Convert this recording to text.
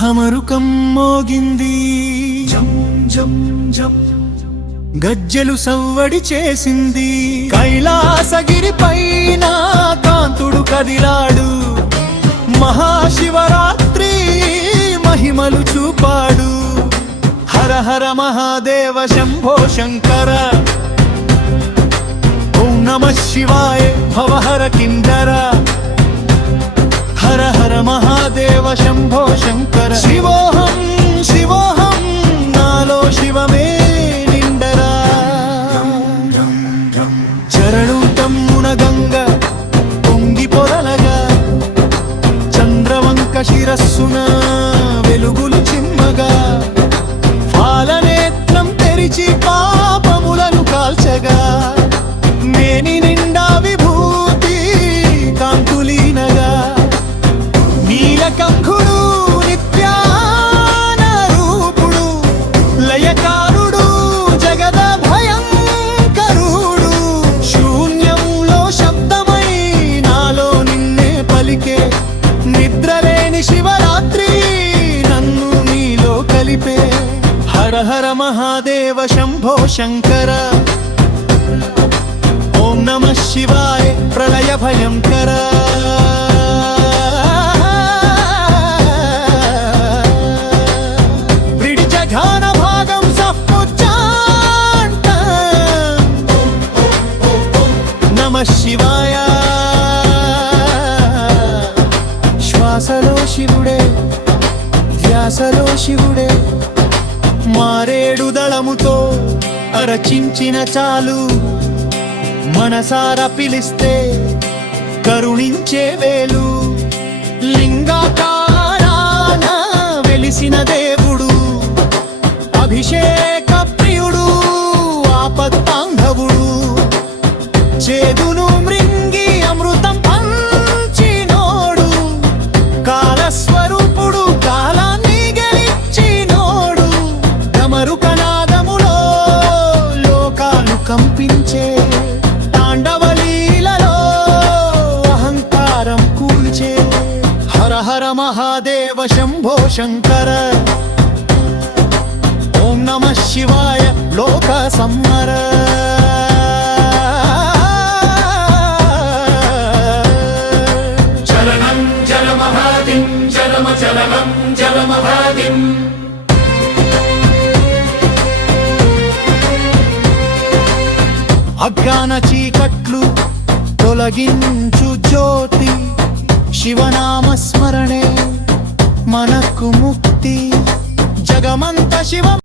హమరుకం మోగింది, గజ్జెలు సవ్వడి చేసింది. కైలాసగిరి పైన కాంతుడు కదిలాడు, మహాశివరాత్రి మహిమలు చూపాడు. హర హర మహాదేవ శంభో శంకర, ఓం నమః శివాయ భవహర కింకర. హర హర మహాదేవ శంభో శంకర. శివోహం శివోహం నాలో శివమే నిండరా. చరణు తమ్మున గంగ పొంగి పొరలగా, చంద్రవంక శిరస్సున వెలుగులు చిమ్మగా, పాలనేత్రం తెరిచి పాపములను కాల్చగా, మేని నిండా విభూతి కాంతులీనగా, నీలకంఠుడు నిత్యాన రూపుడు, లయకారుడు జగద భయంకరుడు. శూన్యంలో శబ్దమై నాలో నిన్నే పలికే, నిద్రలేని శివరాత్రి నన్ను నీలో కలిపే. హర హర మహాదేవ శంభో శంకర, ఓం నమః శివాయ ప్రళయ భయంకర. బ్రిడ్జఘాన భాగం సప్పుచాంట, నమః శివాయ. శ్వాసలో శివుడే, ధ్యాసలో శివుడే, మారేడు దళముతో అరచించిన చాలు, మనసార పిలిస్తే కరుణించే వేలు. లింగాకారాన వెలిసిన దేవుడు, అభిషేక ప్రియుడు, ఆపత్తాంధవుడు. చేదును మృంగి అమృతం పంచినోడు, కాలస్వరూపుడు కాలాన్ని గెలిచినోడు. డమరుకనాదములో లోకాలు కంపించే, తాండవలీలలో అహంకారం కూల్చే. హర హర మహాదేవ శంభో శంకర, ఓం నమః శివాయ లోక సంహర. చలనం జలమహాదిం చలమ చలనం జలమహాదిం. అజ్ఞాన చీకట్లు తొలగించు జ్యోతి, శివనామ స్మరణే మనకు ముక్తి. జగమంత శివ